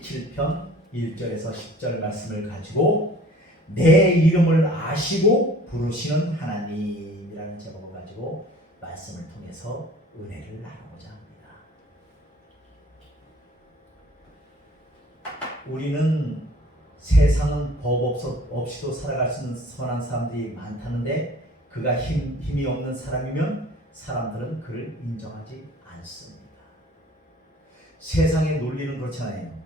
47편 1절에서 10절 말씀을 가지고 내 이름을 아시고 부르시는 하나님이라는 제목을 가지고 말씀을 통해서 은혜를 나누고자 합니다. 우리는 세상은 법 없이도 살아갈 수 있는 선한 사람들이 많다는데 그가 힘이 없는 사람이면 사람들은 그를 인정하지 않습니다. 세상의 논리는 그렇잖아요.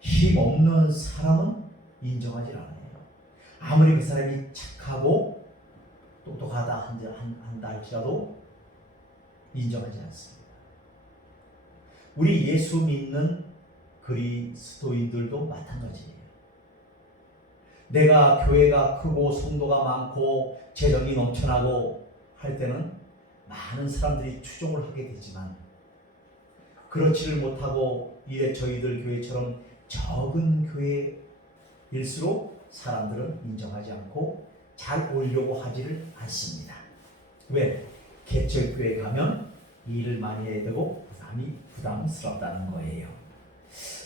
힘 없는 사람은 인정하지 않아요. 아무리 그 사람이 착하고 똑똑하다 한다 할지라도 인정하지 않습니다. 우리 예수 믿는 그리스도인들도 마찬가지예요. 내가 교회가 크고 성도가 많고 재정이 넘쳐나고 할 때는 많은 사람들이 추종을 하게 되지만 그렇지를 못하고 이래 저희들 교회처럼 적은 교회일수록 사람들은 인정하지 않고 잘 오려고 하지를 않습니다. 왜? 개척교회 가면 일을 많이 해야 되고 부담스럽다는 거예요.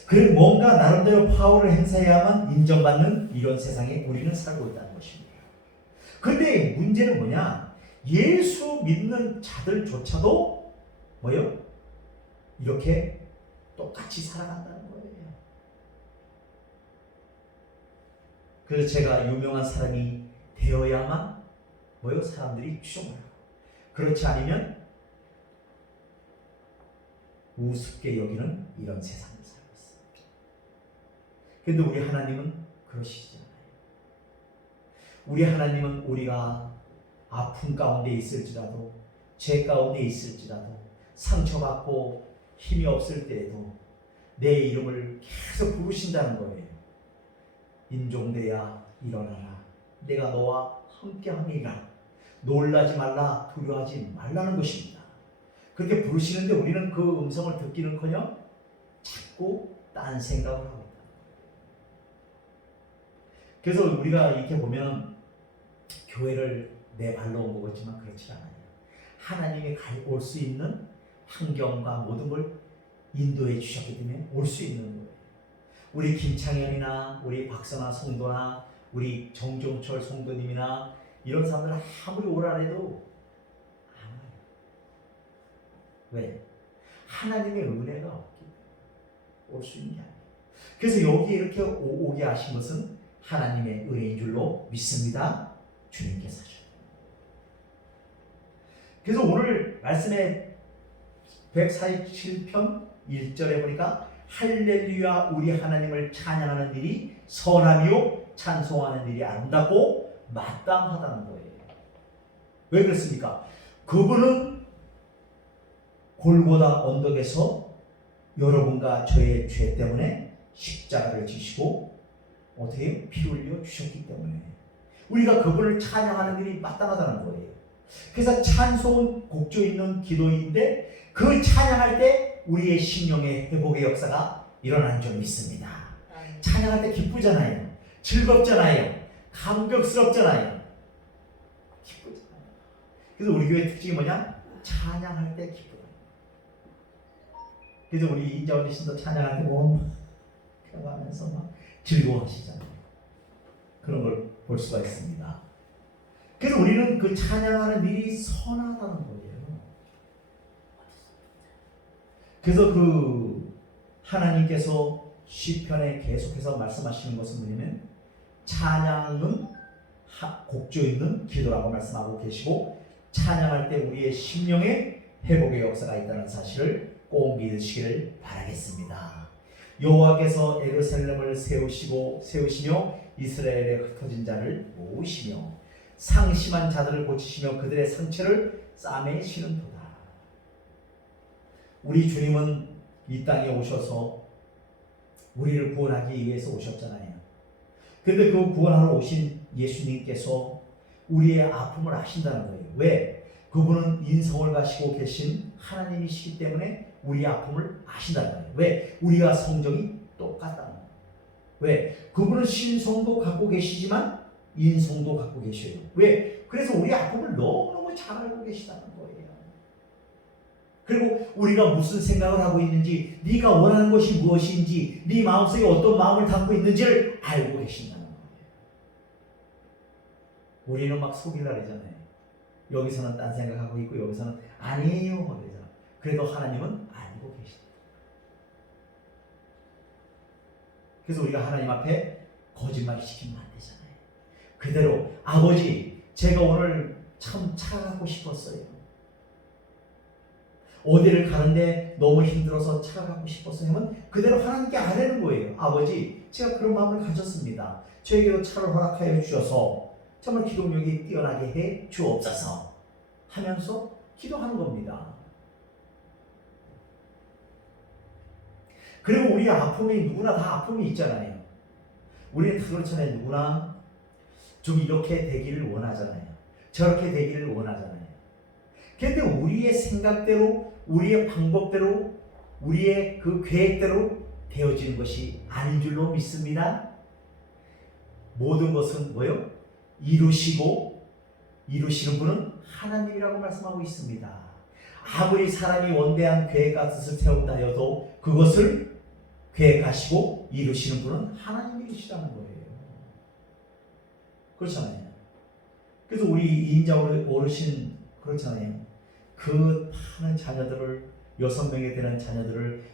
그리고 뭔가 나름대로 파워를 행사해야만 인정받는 이런 세상에 우리는 살고 있다는 것입니다. 그런데 문제는 뭐냐? 예수 믿는 자들조차도 뭐요? 이렇게 똑같이 살아간다는 거예요. 그래서 제가 유명한 사람이 되어야만 뭐요? 사람들이 추종을 하고 그렇지 않으면 우습게 여기는 이런 세상을 살고 있습니다. 그런데 우리 하나님은 그러시지 않아요. 우리 하나님은 우리가 아픔 가운데 있을지라도 죄 가운데 있을지라도 상처받고 힘이 없을 때에도 내 이름을 계속 부르신다는 거예요. 인종되야 일어나라. 내가 너와 함께함이라. 놀라지 말라. 두려워하지 말라는 것입니다. 그렇게 부르시는데 우리는 그 음성을 듣기는커녕 자꾸 딴 생각을 하고 있다. 그래서 우리가 이렇게 보면 교회를 내 발로 온 것 같지만 그렇지 않아요. 하나님이 올 수 있는 환경과 모든 걸 인도해 주셨기 때문에 올 수 있는 거예요. 우리 김창현이나 우리 박선아 성도나 우리 정종철 성도님이나 이런 사람들 아무리 오라 해도 안 와요. 왜? 하나님의 은혜가 없기 때문에 올 수 있는 게 아니에요. 그래서 여기 이렇게 오게 하신 것은 하나님의 은혜인 줄로 믿습니다. 주님께서 하셨어요. 그래서 오늘 말씀에 147편 1절에 보니까 할렐루야 우리 하나님을 찬양하는 일이 선하며 찬송하는 일이 아름답고 마땅하다는 거예요. 왜 그렇습니까? 그분은 골고다 언덕에서 여러분과 저의 죄 때문에 십자가를 지시고 어떻게 피 흘려 주셨기 때문에 우리가 그분을 찬양하는 일이 마땅하다는 거예요. 그래서 찬송은 곡조 있는 기도인데 그 찬양할 때 우리의 심령의 회복의 역사가 일어나는 줄 믿습니다. 찬양할 때 기쁘잖아요. 즐겁잖아요. 감격스럽잖아요. 기쁘잖아요. 그래서 우리 교회 특징이 뭐냐? 찬양할 때 기쁘다. 그래서 우리 인자원리 신도 찬양할 때 막 하면서 막 즐거워하시잖아요. 그런 걸 볼 수가 있습니다. 그래서 우리는 그 찬양하는 일이 선하다는 거예요. 그래서 그 하나님께서 시편에 계속해서 말씀하시는 것은 뭐냐면 찬양은 곡조 있는 기도라고 말씀하고 계시고 찬양할 때 우리의 심령에 회복의 역사가 있다는 사실을 꼭 믿으시기를 바라겠습니다. 여호와께서 예루살렘을 세우시며 이스라엘에 흩어진 자를 모으시며 상심한 자들을 고치시며 그들의 상처를 싸매시는도다. 우리 주님은 이 땅에 오셔서 우리를 구원하기 위해서 오셨잖아요. 그런데 그 구원하러 오신 예수님께서 우리의 아픔을 아신다는 거예요. 왜? 그분은 인성을 가지고 계신 하나님이시기 때문에 우리의 아픔을 아신다는 거예요. 왜? 우리가 성정이 똑같다는 거예요. 왜? 그분은 신성도 갖고 계시지만 인성도 갖고 계셔요. 왜? 그래서 우리 아픔을 너무너무 잘 알고 계시다는 거예요. 그리고 우리가 무슨 생각을 하고 있는지, 네가 원하는 것이 무엇인지, 네 마음속에 어떤 마음을 담고 있는지를 알고 계신다는 거예요. 우리는 막 속이려 그러잖아요. 여기서는 딴 생각하고 있고 여기서는 아니에요 그러잖아. 그래도 하나님은 알고 계신다. 그래서 우리가 하나님 앞에 거짓말 시키면 안 되잖아요. 그대로 아버지, 제가 오늘 참 차가 갖고 싶었어요. 어디를 가는데 너무 힘들어서 차가 갖고 싶었어요 하면 그대로 하나님께 아뢰는 거예요. 아버지, 제가 그런 마음을 가졌습니다. 저에게도 차를 허락하여 주셔서 정말 기동력이 뛰어나게 해 주옵소서 하면서 기도하는 겁니다. 그리고 우리 아픔이 누구나 다 아픔이 있잖아요. 우리는 다 그렇잖아요. 누구나 좀 이렇게 되기를 원하잖아요. 저렇게 되기를 원하잖아요. 그런데 우리의 생각대로, 우리의 방법대로, 우리의 그 계획대로 되어지는 것이 아닌 줄로 믿습니다. 모든 것은 뭐요? 이루시는 분은 하나님이라고 말씀하고 있습니다. 아무리 사람이 원대한 계획과 뜻을 세운다 해도 그것을 계획하시고 이루시는 분은 하나님이시라는 거예요. 그렇잖아요. 그래서 우리 인자 어르신 그렇잖아요. 그 많은 자녀들을 6명에 되는 자녀들을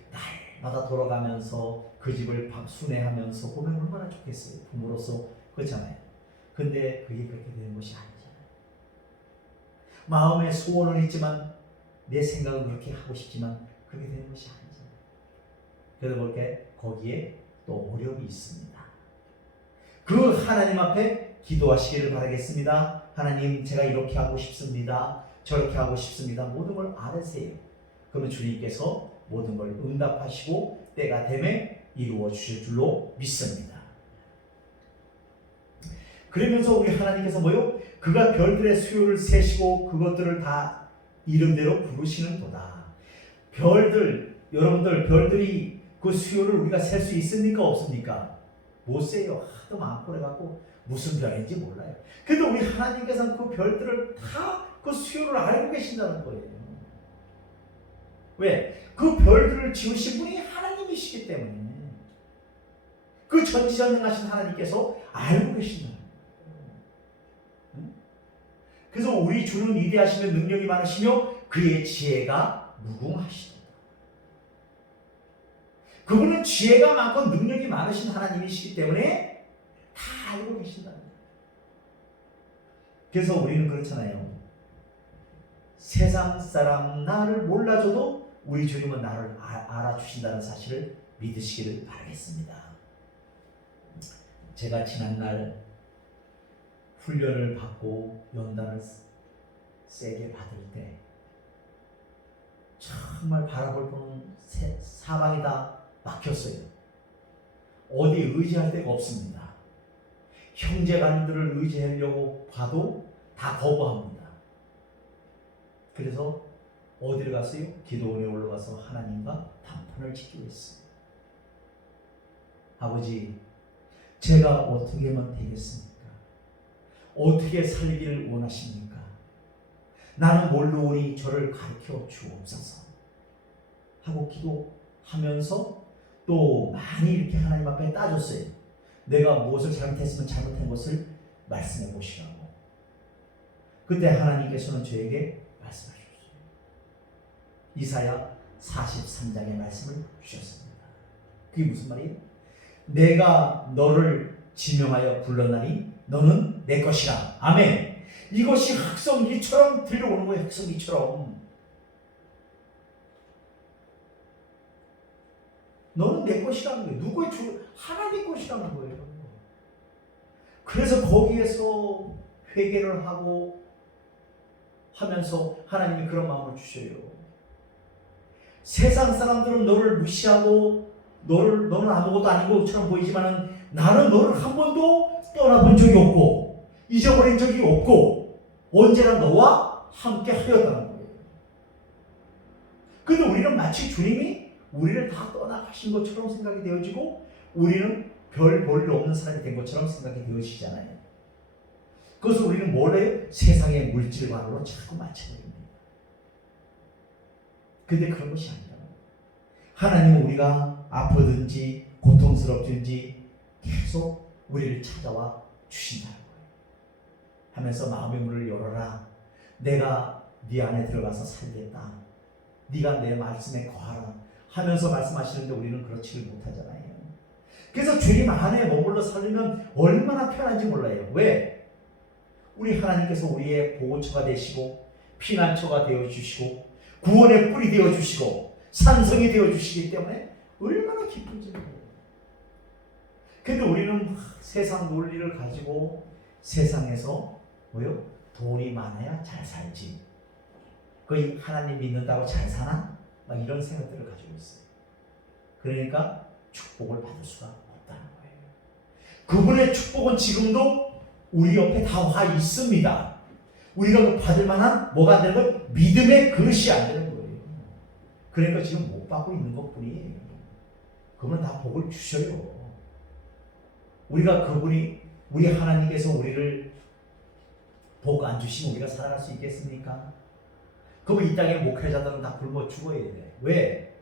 날마다 돌아가면서 그 집을 순회하면서 보면 얼마나 좋겠어요. 부모로서 그렇잖아요. 근데 그게 그렇게 되는 것이 아니잖아요. 마음에 소원은 있지만 내 생각은 그렇게 하고 싶지만 그렇게 되는 것이 아니잖아요. 그래서 볼게 거기에 또 어려움이 있습니다. 그 하나님 앞에 기도하시기를 바라겠습니다. 하나님, 제가 이렇게 하고 싶습니다. 저렇게 하고 싶습니다. 모든 걸 아뢰세요. 그러면 주님께서 모든 걸 응답하시고 때가 되면 이루어 주실 줄로 믿습니다. 그러면서 우리 하나님께서 뭐요? 그가 별들의 수요를 세시고 그것들을 다 이름대로 부르시는 도다. 별들, 여러분들 별들이 그 수요를 우리가 셀 수 있습니까? 없습니까? 못 세요. 하도 많고 그래갖고 무슨 별인지 몰라요. 그래도 우리 하나님께서는 그 별들을 다 그 수요를 알고 계신다는 거예요. 왜? 그 별들을 지으신 분이 하나님이시기 때문에 그 전지전능하신 하나님께서 알고 계신다는 거예요. 그래서 우리 주는 위대하시며 능력이 많으시며 그의 지혜가 무궁하시도다. 그분은 지혜가 많고 능력이 많으신 하나님이시기 때문에 다 알고 계신다는 거예요. 그래서 우리는 그렇잖아요. 세상 사람 나를 몰라줘도 우리 주님은 나를 알아주신다는 사실을 믿으시기를 바라겠습니다. 제가 지난날 훈련을 받고 연단을 세게 받을 때 정말 바라볼 뿐 사방이 다 막혔어요. 어디 의지할 데가 없습니다. 형제간들을 의지하려고 봐도 다 거부합니다. 그래서 어디를 갔어요? 기도원에 올라가서 하나님과 담판을 짓기로 했습니다. 아버지, 제가 어떻게 하면 되겠습니까? 어떻게 살기를 원하십니까? 나는 모르오니 저를 가르쳐 주옵소서 하고 기도하면서 또 많이 이렇게 하나님 앞에 따졌어요. 내가 무엇을 잘못했으면 잘못한 것을 말씀해 보시라고. 그때 하나님께서는 저에게 말씀하셨어요. 이사야 43장의 말씀을 주셨습니다. 그게 무슨 말이에요? 내가 너를 지명하여 불렀나니 너는 내 것이라. 아멘. 이것이 흑성기처럼 들려오는 거예요. 흑성기처럼. 너는 내 것이라는 거예요. 누구의 하나님 것이라는 거예요. 그래서 거기에서 회개를 하고 하면서 하나님이 그런 마음을 주셔요. 세상 사람들은 너를 무시하고 너는 아무것도 아닌 것처럼 보이지만 나는 너를 한 번도 떠나본 적이 없고 잊어버린 적이 없고 언제나 너와 함께 하였다는 거예요. 그런데 우리는 마치 주님이 우리를 다 떠나가신 것처럼 생각이 되어지고 우리는 별 볼 일 없는 사람이 된 것처럼 생각이 되어지잖아요. 그래서 우리는 뭘 해요? 세상의 물질관으로 자꾸 맞춰버립니다. 근데 그런 것이 아니라 하나님은 우리가 아프든지 고통스럽든지 계속 우리를 찾아와 주신다는 거예요. 하면서 마음의 문을 열어라. 내가 네 안에 들어가서 살겠다. 네가 내 말씀에 거하라 하면서 말씀하시는데 우리는 그렇지를 못하잖아요. 그래서 주님 안에 머물러 살려면 얼마나 편한지 몰라요. 왜? 우리 하나님께서 우리의 보호처가 되시고 피난처가 되어주시고 구원의 뿔이 되어주시고 산성이 되어주시기 때문에 얼마나 기쁜지 몰라요. 근데 우리는 세상 논리를 가지고 세상에서 뭐요? 돈이 많아야 잘 살지. 거의 하나님 믿는다고 잘 사나? 막 이런 생각들을 가지고 있어요. 그러니까 축복을 받을 수가 없다는 거예요. 그분의 축복은 지금도 우리 옆에 다 와 있습니다. 우리가 받을 만한 뭐가 안 되는 건 믿음의 그릇이 안 되는 거예요. 그러니까 지금 못 받고 있는 것 뿐이에요. 그분은 다 복을 주셔요. 우리가 우리 하나님께서 우리를 복 안 주시면 우리가 살아갈 수 있겠습니까? 그러면 이 땅의 목회자들은 다 굶어 죽어야 돼. 왜?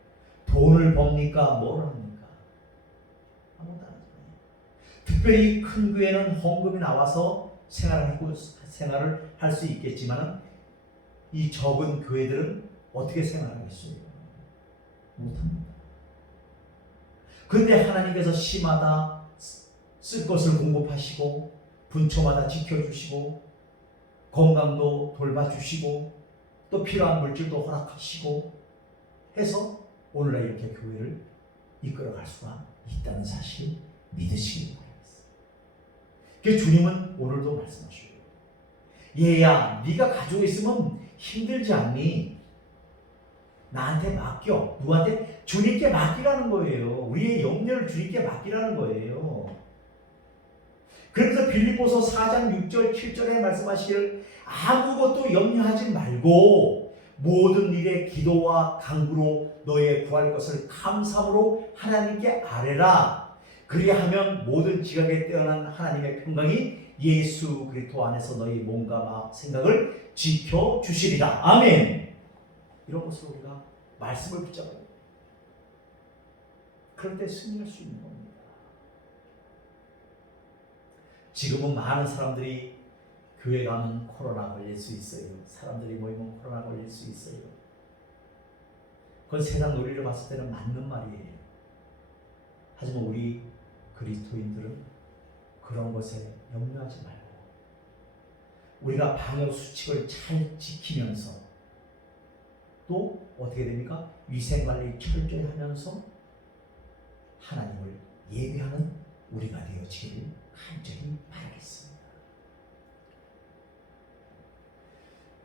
돈을 법니까? 뭘 합니까? 아무것도 안 하잖아요. 특별히 큰 교회는 헌금이 나와서 생활을 할 수 있겠지만 이 적은 교회들은 어떻게 생활하겠어요? 못합니다. 그런데 하나님께서 시마다 쓸 것을 공급하시고 분초마다 지켜주시고 건강도 돌봐주시고 또 필요한 물질도 허락하시고 해서 오늘날 이렇게 교회를 이끌어갈 수가 있다는 사실 믿으시기 바랍니다. 그래서 주님은 오늘도 말씀하셔요. 얘야, 네가 가지고 있으면 힘들지 않니? 나한테 맡겨. 누구한테? 주님께 맡기라는 거예요. 우리의 염려를 주님께 맡기라는 거예요. 그래서 빌립보서 4장 6절 7절에 말씀하시기를 아무것도 염려하지 말고 모든 일에 기도와 간구로 너의 구할 것을 감사함으로 하나님께 아뢰라. 그리하면 모든 지각에 뛰어난 하나님의 평강이 예수 그리스도 안에서 너희 몸과 마음 생각을 지켜주시리라. 아멘. 이런 것으로 우리가 말씀을 붙잡아요. 그럴 때 승리할 수 있는 겁니다. 지금은 많은 사람들이 교회 가면 코로나 걸릴 수 있어요. 사람들이 모이면 코로나 걸릴 수 있어요. 그건 세상 논리를 봤을 때는 맞는 말이에요. 하지만 우리 그리스도인들은 그런 것에 염려하지 말고 우리가 방역 수칙을 잘 지키면서 또 어떻게 됩니까? 위생관리 철저히 하면서 하나님을 예배하는 우리가 되어지기를 간절히 바라겠습니다.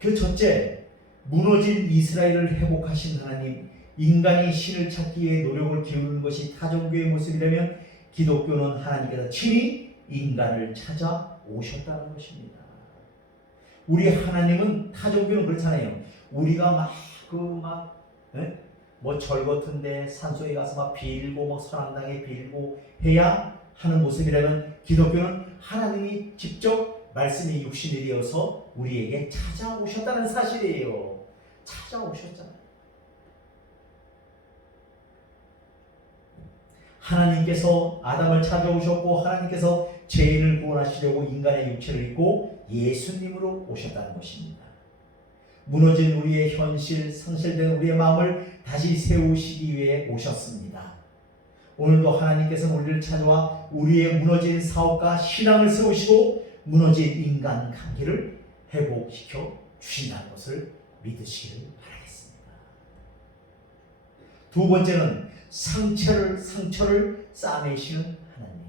그 첫째, 무너진 이스라엘을 회복하신 하나님, 인간이 신을 찾기 위해 노력을 기울이는 것이 타종교의 모습이라면 기독교는 하나님께서 친히 인간을 찾아오셨다는 것입니다. 우리 하나님은, 타종교는 그렇잖아요. 우리가 뭐 절 같은데 산속에 가서 막 빌고 뭐 선앙당에 빌고 해야 하는 모습이라면 기독교는 하나님이 직접 말씀이 육신이 되어서 우리에게 찾아오셨다는 사실이에요. 찾아오셨잖아요. 하나님께서 아담을 찾아오셨고 하나님께서 죄인을 구원하시려고 인간의 육체를 입고 예수님으로 오셨다는 것입니다. 무너진 우리의 현실, 상실된 우리의 마음을 다시 세우시기 위해 오셨습니다. 오늘도 하나님께서는 우리를 찾아와 우리의 무너진 사업과 신앙을 세우시고 무너진 인간 관계를 회복시켜 주신다는 것을 믿으시기를 바라겠습니다. 두 번째는 상처를 싸매시는 하나님.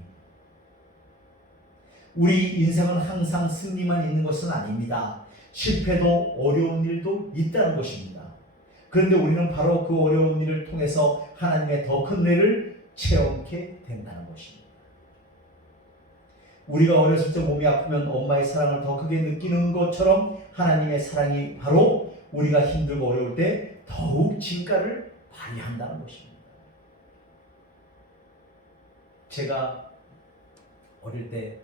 우리 인생은 항상 승리만 있는 것은 아닙니다. 실패도 어려운 일도 있다는 것입니다. 그런데 우리는 바로 그 어려운 일을 통해서 하나님의 더 큰 은혜를 체험하게 된다는 것입니다. 우리가 어렸을 때 몸이 아프면 엄마의 사랑을 더 크게 느끼는 것처럼 하나님의 사랑이 바로 우리가 힘들고 어려울 때 더욱 진가를 발휘한다는 것입니다. 제가 어릴 때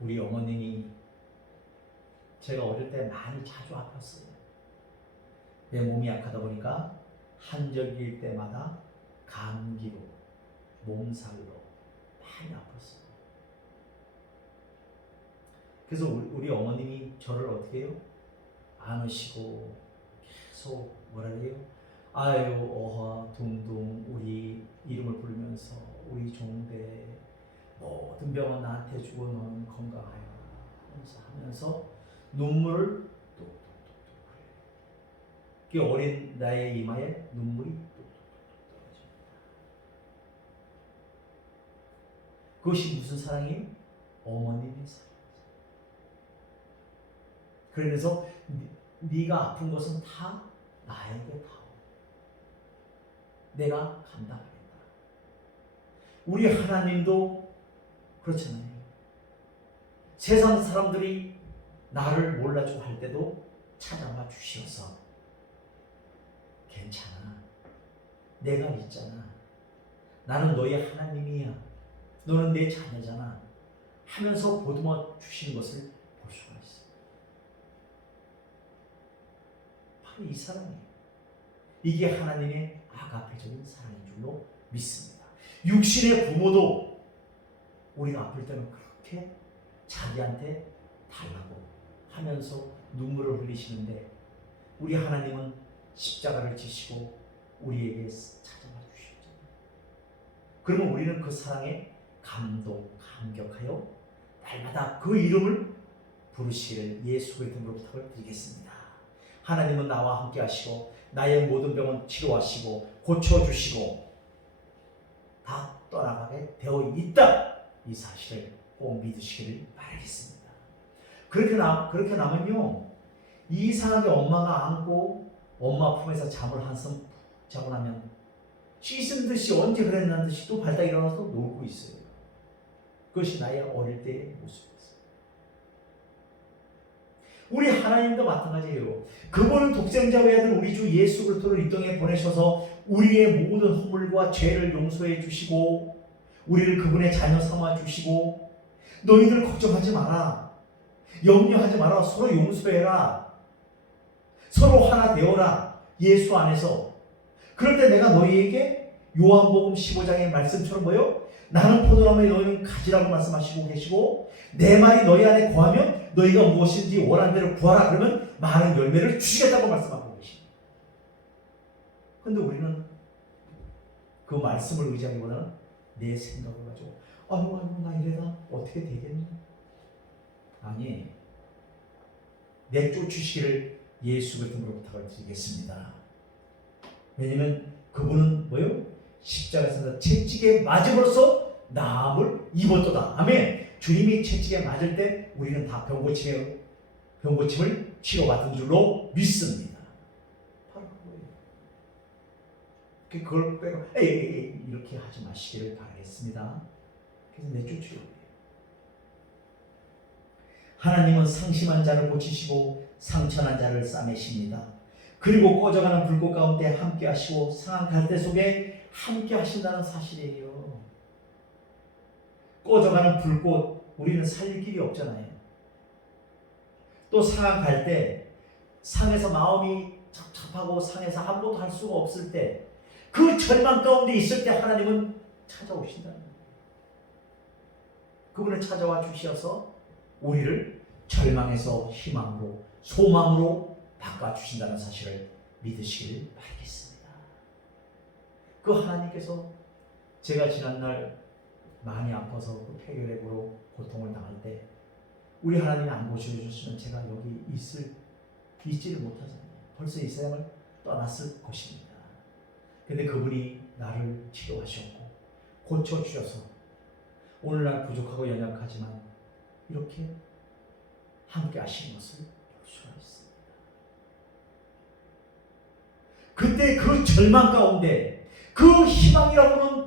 우리 어머님이 제가 어릴 때 많이 자주 아팠어요. 내 몸이 약하다 보니까 한절기일 때마다 감기로 몸살로 많이 아팠어요. 그래서 우리 어머님이 저를 어떻게 해요? 안으시고 계속 뭐라 그래요? 아유 어하 둥둥 우리 이름을 부르면서 우리 종대 모든 병은 나한테 주고 너는 건강하여라 하면서 눈물을 뚝뚝뚝뚝 흘려요. 그 어린 나의 이마에 눈물이 뚝뚝뚝뚝 떨어집니다. 그것이 무슨 사랑이에요? 어머님의 사랑. 그러면서 네가 아픈 것은 다 나에게 다오. 내가 감당하겠다. 우리 하나님도 그렇잖아요. 세상 사람들이 나를 몰라주고 할 때도 찾아와 주시어서 괜찮아. 내가 있잖아. 나는 너의 하나님이야. 너는 내 자녀잖아. 하면서 보듬어 주시는 것을 볼 수가 있어요. 바로 이 사랑이에요. 이게 하나님의 아가페적인 사랑인 줄로 믿습니다. 육신의 부모도 우리가 아플 때는 그렇게 자기한테 달라고 하면서 눈물을 흘리시는데 우리 하나님은 십자가를 지시고 우리에게 찾아와 주셨잖아요. 그러면 우리는 그 사랑에 감격하여 날마다 그 이름을 부르시기를 예수 그리스도로 부탁을 드리겠습니다. 하나님은 나와 함께 하시고 나의 모든 병은 치료하시고 고쳐주시고 다 떠나가게 되어 있다. 이 사실을 꼭 믿으시기를 바라겠습니다. 그렇게 나면요, 이상하게 엄마가 안고 엄마 품에서 잠을 한숨 자고 나면 씻은 듯이 언제 그랬냐는 듯이 또 발딱 일어나서 놀고 있어요. 그것이 나의 어릴 때의 모습이었어요. 우리 하나님도 마찬가지예요. 그분은 독생자 외아들 우리 주 예수 그리스도를 이 땅에 보내셔서 우리의 모든 허물과 죄를 용서해 주시고 우리를 그분의 자녀 삼아 주시고 너희들 걱정하지 마라. 염려하지 마라. 서로 용서해라. 서로 하나 되어라. 예수 안에서. 그럴 때 내가 너희에게 요한복음 15장의 말씀처럼 뭐요? 나는 포도나무에 너희는 가지라고 말씀하시고 계시고 내 말이 너희 안에 거하면 너희가 무엇인지 원하는 대로 구하라. 그러면 많은 열매를 주시겠다고 말씀하고 계십니다. 그런데 우리는 그 말씀을 의지하기보다는 내 생각을 가지고 아이고 나 이래다 어떻게 되겠니? 아니, 내쫓으시기를 예수 그리스도로 부탁을 드리겠습니다. 왜냐면 그분은 뭐요? 십자가에서 채찍에 맞음으로써 나음을 입었도다. 아멘. 주님이 채찍에 맞을 때 우리는 다 병고침을 치료받은 줄로 믿습니다. 바로 그거예요. 그걸 빼고 에이 이렇게 하지 마시기를 바라겠습니다. 그래서 내쫓으려고. 하나님은 상심한 자를 고치시고 상처난 자를 싸매십니다. 그리고 꺼져가는 불꽃 가운데 함께 하시고 상한 갈대 속에 함께 하신다는 사실이에요. 꺼져가는 불꽃, 우리는 살릴 길이 없잖아요. 또 상한 갈대, 상에서 마음이 찹찹하고 상에서 아무것도 할 수가 없을 때, 그 절망 가운데 있을 때 하나님은 찾아오신다는 거예요. 그분을 찾아와 주셔서 우리를 절망에서 희망으로, 소망으로 바꿔주신다는 사실을 믿으시길 바라겠습니다. 그 하나님께서 제가 지난날 많이 아파서 그 폐결핵으로 고통을 당할 때 우리 하나님이 안 고쳐주셨으면 제가 여기 있지를 못하잖아요. 벌써 이 세상을 떠났을 것입니다. 근데 그분이 나를 치료하셨고 고쳐주셔서 오늘날 부족하고 연약하지만 이렇게 함께 하시는 것을 볼 수가 있습니다. 그때 그 절망 가운데 그 희망이라고는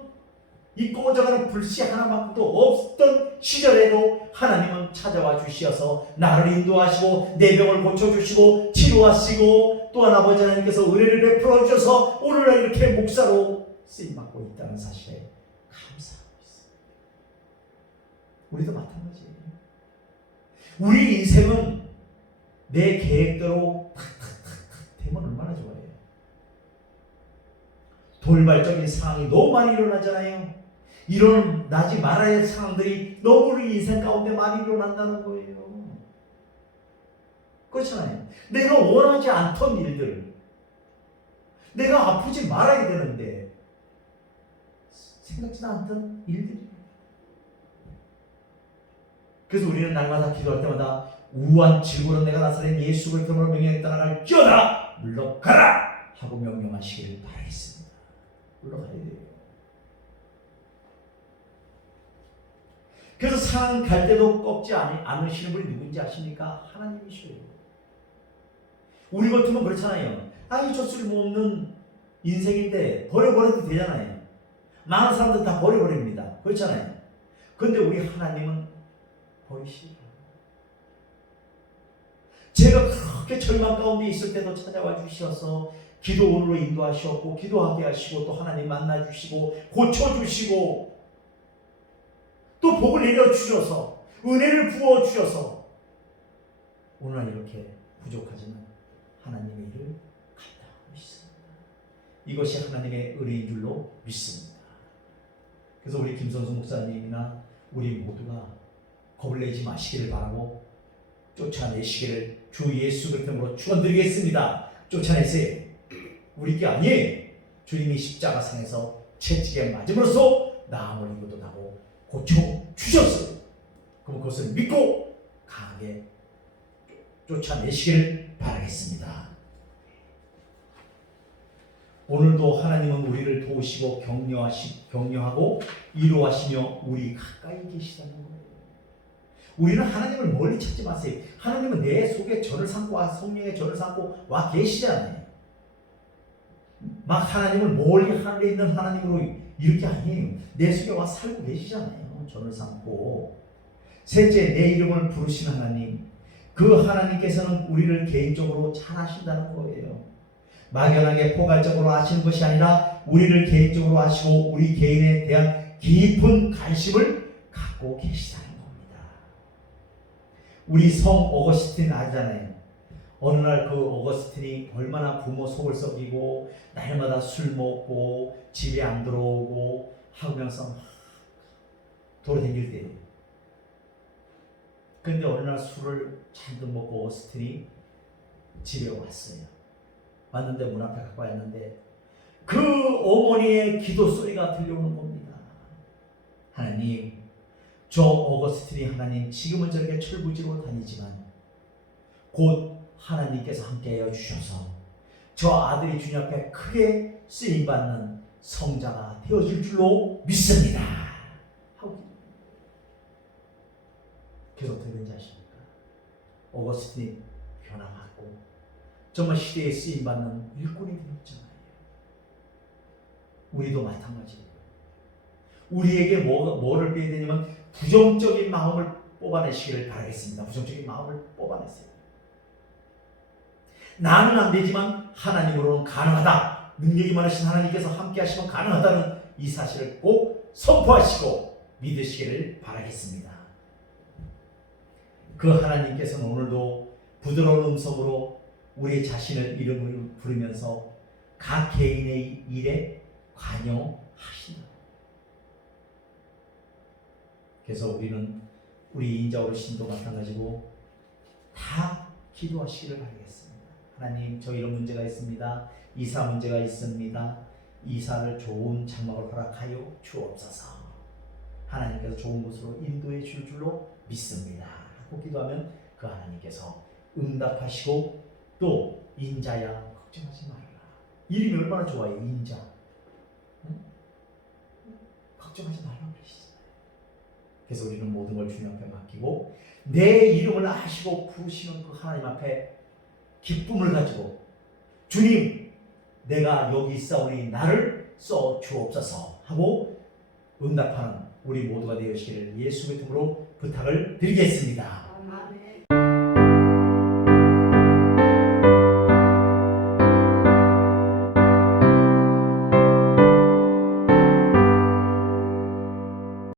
이 꺼져가는 불씨 하나만큼도 없던 시절에도 하나님은 찾아와 주시어서 나를 인도하시고 내 병을 고쳐주시고 치료하시고 또한 아버지 하나님께서 은혜를 베풀어 주셔서 오늘날 이렇게 목사로 쓰임받고 있다는 사실에 감사하고 있습니다. 우리도 마찬가지예요. 우리 인생은 내 계획대로 탁탁탁탁 되면 얼마나 좋아요. 돌발적인 상황이 너무 많이 일어나잖아요. 일어나지 말아야 할 상황들이 너무 우리 인생 가운데 많이 일어난다는 거예요. 그렇잖아요. 내가 원하지 않던 일들, 내가 아프지 말아야 되는데 생각지도 않던 일들이. 그래서 우리는 날마다 기도할 때마다 우한 질고로 내가 나사렛 예수 그리스도로 명령에 따라갈지어다 물러가라 하고 명령하시기를 바라겠습니다. 물러가야 돼요. 그래서 상황 갈 때도 꺾지 않으시는 분이 누군지 아십니까? 하나님이시고요. 우리 같으면 그렇잖아요. 아이 젖술 못 없는 인생인데 버려버려도 되잖아요. 많은 사람들 다 버려버립니다. 그렇잖아요. 그런데 우리 하나님은 버리시죠. 제가 그렇게 절망 가운데 있을 때도 찾아와 주셔서 기도로 인도하셨고 기도하게 하시고 또 하나님 만나주시고 고쳐주시고 또 복을 내려주셔서 은혜를 부어주셔서 오늘 이렇게 부족하지만 하나님의 일을 감당하고 있습니다. 이것이 하나님의 은혜인 줄로 믿습니다. 그래서 우리 김선수 목사님이나 우리 모두가 겁을 내지 마시기를 바라고 쫓아내시기를 주 예수 그리스도로 축원드리겠습니다. 쫓아내세요. 우리 게 아니에요. 주님이 십자가상에서 채찍에 맞음으로써 나음을 이거도하고 고쳐주셨어요. 그럼 그것을 믿고 강하게 쫓아내시기를 바라겠습니다. 오늘도 하나님은 우리를 도우시고 격려하고 위로하시며 우리 가까이 계시다는 거예요. 우리는 하나님을 멀리 찾지 마세요. 하나님은 내 속에 저를 삼고 성령의 저를 삼고 와 계시잖아요. 막 하나님을 멀리 하늘에 있는 하나님으로 이렇게 아니에요. 내 속에 와 살고 계시잖아요. 저를 삼고. 셋째, 내 이름을 부르신 하나님. 그 하나님께서는 우리를 개인적으로 잘 아신다는 거예요. 막연하게 포괄적으로 아시는 것이 아니라 우리를 개인적으로 아시고 우리 개인에 대한 깊은 관심을 갖고 계시다는 겁니다. 우리 성 어거스틴 알잖아요. 어느 날 그 어거스틴이 얼마나 부모 속을 썩이고 날마다 술 먹고 집에 안 들어오고 하면서 돌아다닐 때예요. 그런데 어느 날 술을 잔뜩 먹고 어거스틴이 집에 왔어요. 왔는데 문 앞에 갖고 왔는데 그 어머니의 기도 소리가 들려오는 겁니다. 하나님, 저 어거스틴이 하나님 지금은 저렇게 철부지로 다니지만 곧 하나님께서 함께하여 주셔서 저 아들이 주님 앞에 크게 쓰임받는 성자가 되어질 줄로 믿습니다. 하고 그래서 어떻게 된지 아십니까? 어거스틴이 변화받고 정말 시대에 쓰임받는 일꾼이 되었잖아요. 우리도 마찬가지예요. 우리에게 뭐를 빼야 되냐면 부정적인 마음을 뽑아내시기를 바라겠습니다. 부정적인 마음을 뽑아내세요. 나는 안 되지만 하나님으로는 가능하다. 능력이 많으신 하나님께서 함께 하시면 가능하다는 이 사실을 꼭 선포하시고 믿으시기를 바라겠습니다. 그 하나님께서는 오늘도 부드러운 음성으로 우리 자신을 이름을 부르면서 각 개인의 일에 관여하신다. 그래서 우리는 우리 인자 어르신도 마찬가지고 다 기도하시기를 바라겠습니다. 하나님, 저 이런 문제가 있습니다. 이사 문제가 있습니다. 이사를 좋은 장막을 허락하여 주옵소서. 하나님께서 좋은 곳으로 인도해 줄 줄로 믿습니다. 하고 기도하면 그 하나님께서 응답하시고 또 인자야 걱정하지 말아라. 이름이 얼마나 좋아요. 인자. 응? 걱정하지 말라고 그러시잖아요. 그래서 우리는 모든 걸 주님 앞에 맡기고 내 이름을 아시고 부르시는 그 하나님 앞에 기쁨을 가지고 주님, 내가 여기 있사오니 나를 써 주옵소서 하고 응답하는 우리 모두가 되시기를 예수의 이름으로 부탁을 드리겠습니다. 아멘.